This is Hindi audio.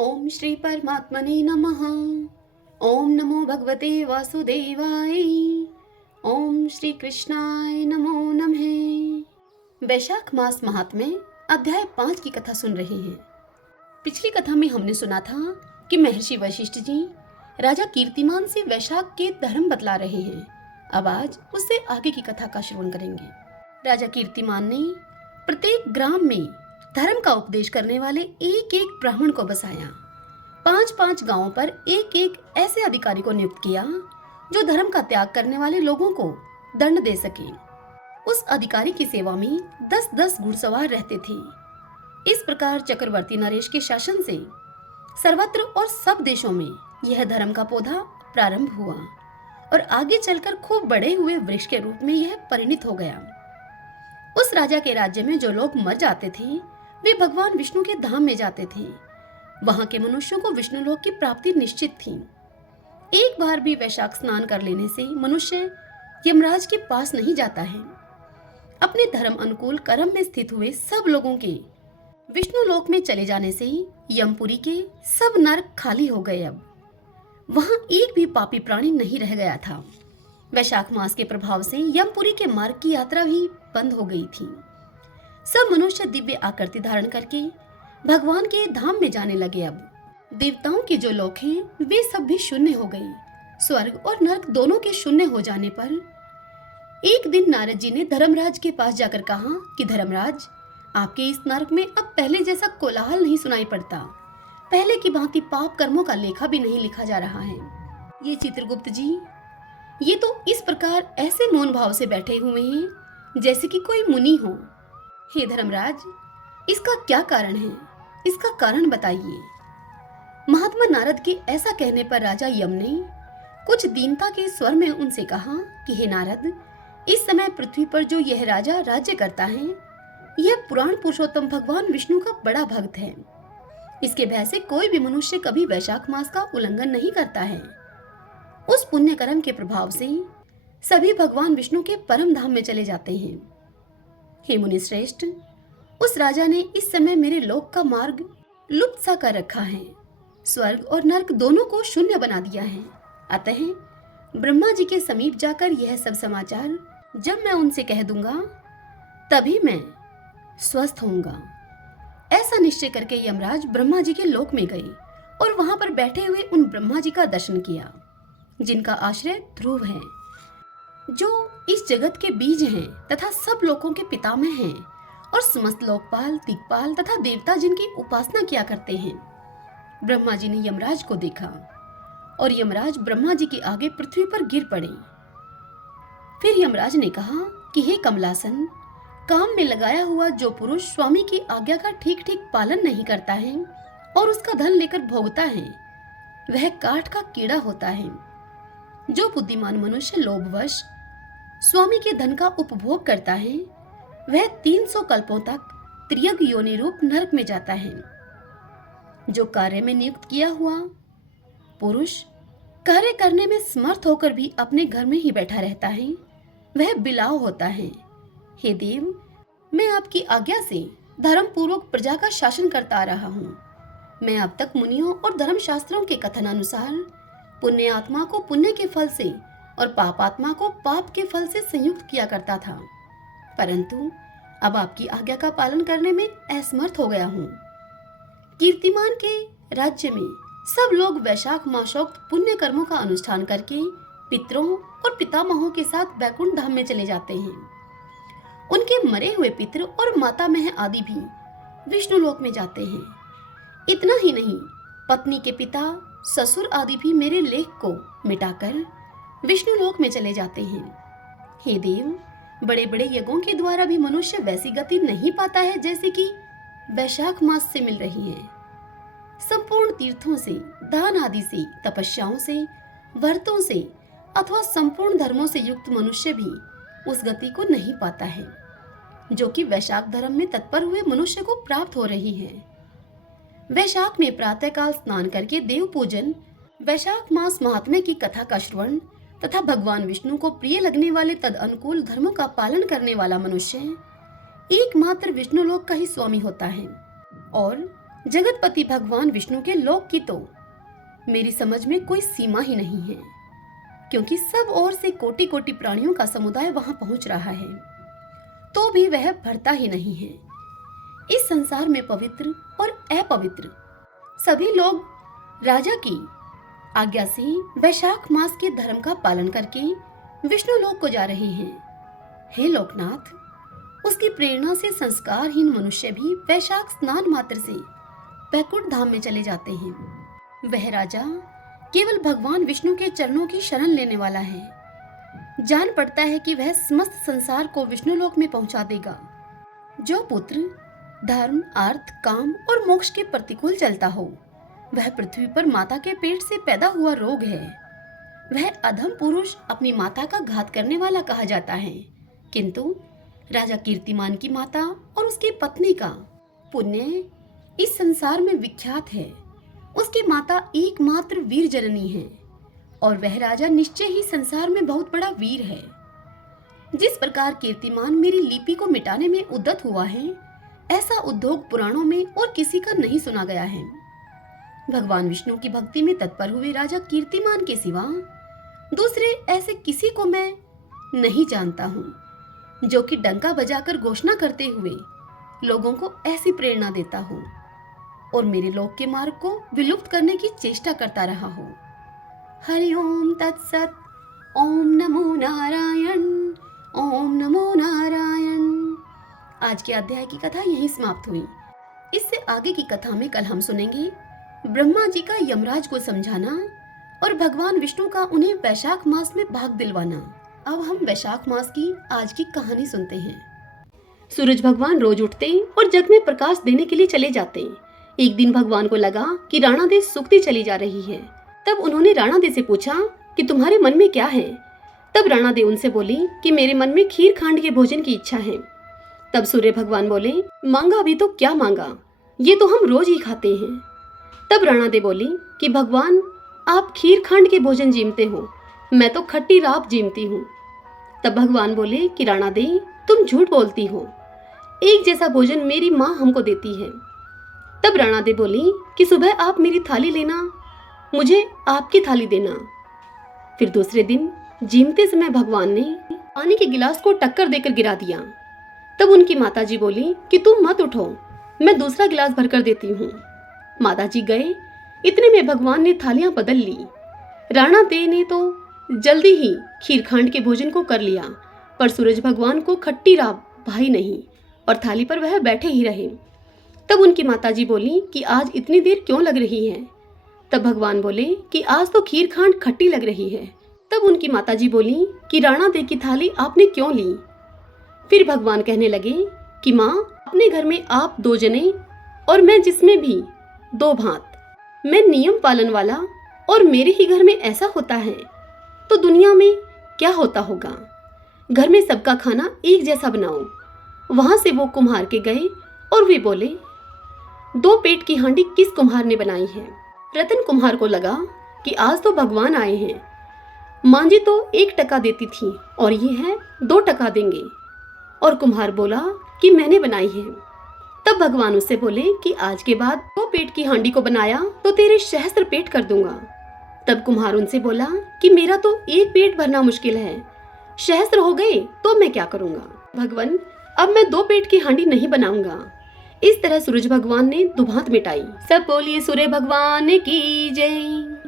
ओम श्री परमात्मने नमः। ओम नमो भगवते वासुदेवाय। ओम श्री कृष्णाय नमो नमः। वैशाख मास महात्म्य अध्याय 5 की कथा सुन रहे हैं। पिछली कथा में हमने सुना था कि महर्षि वशिष्ठ जी राजा कीर्तिमान से वैशाख के धर्म बतला रहे हैं। अब आज उससे आगे की कथा का श्रवण करेंगे। राजा कीर्तिमान ने प्रत्येक ग्राम में धर्म का उपदेश करने वाले एक एक ब्राह्मण को बसाया। 5-5 गांवों पर एक एक ऐसे अधिकारी को नियुक्त किया जो धर्म का त्याग करने वाले लोगों को दंड दे सके। उस अधिकारी की सेवा में 10-10 घुड़सवार रहते थे। इस प्रकार चक्रवर्ती नरेश के शासन से सर्वत्र और सब देशों में यह धर्म का पौधा प्रारंभ हुआ और आगे चलकर खूब बड़े हुए वृक्ष के रूप में यह परिणित हो गया। उस राजा के राज्य में जो लोग मर जाते थे वे भगवान विष्णु के धाम में जाते थे। वहां के मनुष्यों को विष्णु लोक की प्राप्ति निश्चित थी। एक बार भी वैशाख स्नान कर लेने से मनुष्य यमराज के पास नहीं जाता है। अपने धर्म अनुकूल कर्म में स्थित हुए सब लोगों के विष्णु लोक में चले जाने से यमपुरी के सब नरक खाली हो गए। अब वहां एक भी पापी प्राणी नहीं रह गया था। वैशाख मास के प्रभाव से यमपुरी के मार्ग की यात्रा भी बंद हो गई थी। सब मनुष्य दिव्य आकृति धारण करके भगवान के धाम में जाने लगे। अब देवताओं के जो लोक हैं वे सब भी शून्य हो गए। स्वर्ग और नरक दोनों के शून्य हो जाने पर एक दिन नारद जी ने धर्मराज के पास जाकर कहा कि धर्मराज, आपके इस नरक में अब पहले जैसा कोलाहल नहीं सुनाई पड़ता। पहले की भांति पाप कर्मों का लेखा भी नहीं लिखा जा रहा है। ये चित्रगुप्त जी ये तो इस प्रकार ऐसे मौन भाव से बैठे हुए हैं जैसे कि कोई मुनि हो। हे धर्मराज, इसका क्या कारण है? इसका कारण बताइए। महात्मा नारद के ऐसा कहने पर राजा यम ने कुछ दीनता के स्वर में उनसे कहा कि हे नारद, इस समय पृथ्वी पर जो यह राजा राज्य करता है यह पुराण पुरुषोत्तम भगवान विष्णु का बड़ा भक्त है। इसके भय से कोई भी मनुष्य कभी वैशाख मास का उल्लंघन नहीं करता है। उस पुण्य कर्म के प्रभाव से सभी भगवान विष्णु के परम धाम में चले जाते हैं। हे मुनि श्रेष्ठ, उस राजा ने इस समय मेरे लोक का मार्ग लुप्त सा कर रखा है। स्वर्ग और नरक दोनों को शून्य बना दिया है। अतः ब्रह्मा जी के समीप जाकर यह सब समाचार जब मैं उनसे कह दूंगा तभी मैं स्वस्थ होऊंगा। ऐसा निश्चय करके यमराज ब्रह्मा जी के लोक में गए और वहां पर बैठे हुए उन ब्रह्मा जी का दर्शन किया जिनका आश्रय ध्रुव है, जो इस जगत के बीज हैं तथा सब लोकों के पितामह हैं और समस्त लोकपाल, दिक्पाल तथा देवता जिनकी उपासना किया करते हैं। ब्रह्मा जी ने यमराज को देखा और यमराज ब्रह्मा जी के आगे पृथ्वी पर गिर पड़े। फिर यमराज ने कहा कि हे कमलासन, काम में लगाया हुआ जो पुरुष स्वामी की आज्ञा का ठीक ठीक पालन नहीं करता है और उसका धन लेकर भोगता है वह काठ का कीड़ा होता है। जो बुद्धिमान मनुष्य लोभवश स्वामी के धन का उपभोग करता है वह 300 कल्पों तक त्रियग योनि रूप नरक में जाता है। जो कार्य में नियुक्त किया हुआ पुरुष कार्य करने में समर्थ होकर भी अपने घर में ही बैठा रहता है वह बिलाव होता है। हे देव, मैं आपकी आज्ञा से धर्म पूर्वक प्रजा का शासन करता आ रहा हूँ। मैं अब तक मुनियों और धर्म शास्त्रों के कथन अनुसार पुण्य आत्मा को पुण्य के फल से और पाप आत्मा को पाप के फल से संयुक्त किया करता था, परंतु अब आपकी आज्ञा का पालन करने में असमर्थ हो गया हूँ। कीर्तिमान के राज्य में सब लोग वैशाख मासोक्त पुण्य कर्मों का अनुष्ठान करके पितरों और पितामहों के साथ वैकुंठ धाम में चले जाते हैं। उनके मरे हुए पितृ और मातामह आदि भी विष्णु लोक में जाते हैं। इतना ही नहीं, पत्नी के पिता, ससुर आदि भी मेरे लेख को मिटाकर विष्णु लोक में चले जाते हैं। हे देव, बड़े बड़े यज्ञों के द्वारा भी मनुष्य वैसी गति नहीं पाता है जैसे कि वैशाख मास से मिल रही है। संपूर्ण तीर्थों से, दान आदि से, तपस्याओं से, व्रतों से अथवा संपूर्ण धर्मों से युक्त मनुष्य भी उस गति को नहीं पाता है जो कि वैशाख धर्म में तत्पर हुए मनुष्य को प्राप्त हो रही है। वैशाख में प्रातःकाल स्नान करके देव पूजन, वैशाख मास महात्म्य की कथा का श्रवण तथा भगवान विष्णु को प्रिय लगने वाले तद अनुकूल धर्मों का पालन करने वाला मनुष्य एकमात्र विष्णु लोक का ही स्वामी होता है और जगतपति भगवान विष्णु के लोक की तो मेरी समझ में कोई सीमा ही नहीं है, क्योंकि सब ओर से कोटि कोटि प्राणियों का समुदाय वहां पहुंच रहा है, तो भी वह भरता ही नहीं है। इस संसार में पवित्र और अपवित्र सभी लोग राजा की आज्ञा से वैशाख मास के धर्म का पालन करके विष्णु लोक को जा रहे हैं। हे लोकनाथ, उसकी प्रेरणा से संस्कारहीन मनुष्य भी वैशाख स्नान मात्र से बैकुंठ धाम में चले जाते हैं। वह राजा केवल भगवान विष्णु के चरणों की शरण लेने वाला है। जान पड़ता है कि वह समस्त संसार को विष्णु लोक में पहुंचा देगा। जो पुत्र धर्म, अर्थ, काम और मोक्ष के प्रतिकूल चलता हो, वह पृथ्वी पर माता के पेट से पैदा हुआ रोग है। वह अधम पुरुष अपनी माता का घात करने वाला कहा जाता है, किंतु राजा कीर्तिमान की माता और उसकी पत्नी का पुण्य इस संसार में विख्यात है। उसकी माता एकमात्र वीर जननी है और वह राजा निश्चय ही संसार में बहुत बड़ा वीर है। जिस प्रकार कीर्तिमान मेरी लिपि को मिटाने में उद्यत हुआ है, ऐसा उद्योग पुराणों में और किसी का नहीं सुना गया है। भगवान विष्णु की भक्ति में तत्पर हुए राजा कीर्तिमान के सिवा दूसरे ऐसे किसी को मैं नहीं जानता हूँ, जो कि डंका बजाकर घोषणा करते हुए लोगों को ऐसी प्रेरणा देता हो और मेरे लोक के मार्ग को विलुप्त करने की चेष्टा करता रहा हो। हरि ओम तत्सत। ओम नमो नारायण। ओम नमो नारायण। आज के अध्याय की कथा यहीं समाप्त हुई। इससे आगे की कथा में कल हम सुनेंगे ब्रह्मा जी का यमराज को समझाना और भगवान विष्णु का उन्हें वैशाख मास में भाग दिलवाना। अब हम वैशाख मास की आज की कहानी सुनते हैं। सूरज भगवान रोज उठते और जग में प्रकाश देने के लिए चले जाते। एक दिन भगवान को लगा कि राणा दे सूखती चली जा रही है। तब उन्होंने राणा दे से पूछा कि तुम्हारे मन में क्या है। तब राणा दे उनसे बोली कि मेरे मन में खीर खांड के भोजन की इच्छा है। तब सूर्य भगवान बोले, मांगा भी तो क्या मांगा, ये तो हम रोज ही खाते हैं। तब राणा दे बोली कि भगवान, आप खीर खांड के भोजन जीमते हो, मैं तो खट्टी राब जीमती हूँ। तब भगवान बोले कि राणा दे, तुम झूठ बोलती हो, एक जैसा भोजन मेरी माँ हमको देती है। तब राणा दे बोली कि सुबह आप मेरी थाली लेना, मुझे आपकी थाली देना। फिर दूसरे दिन जीमते समय भगवान ने पानी के गिलास को टक्कर देकर गिरा दिया। तब उनकी माताजी बोली कि तुम मत उठो, मैं दूसरा गिलास भरकर देती हूँ। माताजी गए, इतने में भगवान ने थालियां बदल ली। राणा दे ने तो जल्दी ही खीरखांड के भोजन को कर लिया, पर सूरज भगवान को खट्टी राब भाई नहीं और थाली पर वह बैठे ही रहे। तब उनकी माताजी बोली कि आज इतनी देर क्यों लग रही है। तब भगवान बोले कि आज तो खीरखांड खट्टी लग रही है। तब उनकी माताजी बोली कि राणा दे की थाली आपने क्यों ली। फिर भगवान कहने लगे कि माँ, अपने घर में आप 2 जने और मैं जिसमें भी 2 भांत, मैं नियम पालन वाला और मेरे ही घर में ऐसा होता है तो दुनिया में क्या होता होगा। घर में सबका खाना एक जैसा बनाओ। वहां से वो कुम्हार के गए और वे बोले, 2 पेट की हांडी किस कुम्हार ने बनाई है। रतन कुम्हार को लगा कि आज तो भगवान आए हैं। मांझी तो 1 टका देती थी और ये है 2 टका देंगे। और कुम्हार बोला कि मैंने बनाई है। तब भगवान उससे बोले कि आज के बाद 2 पेट की हांडी को बनाया तो तेरे सहस्त्र पेट कर दूंगा। तब कुम्हार उनसे बोला कि मेरा तो 1 पेट भरना मुश्किल है, सहस्त्र हो गए तो मैं क्या करूंगा। भगवान, अब मैं 2 पेट की हांडी नहीं बनाऊंगा। इस तरह सूरज भगवान ने दुभांत मिटाई। सब बोलिए सूर्य भगवान की जय।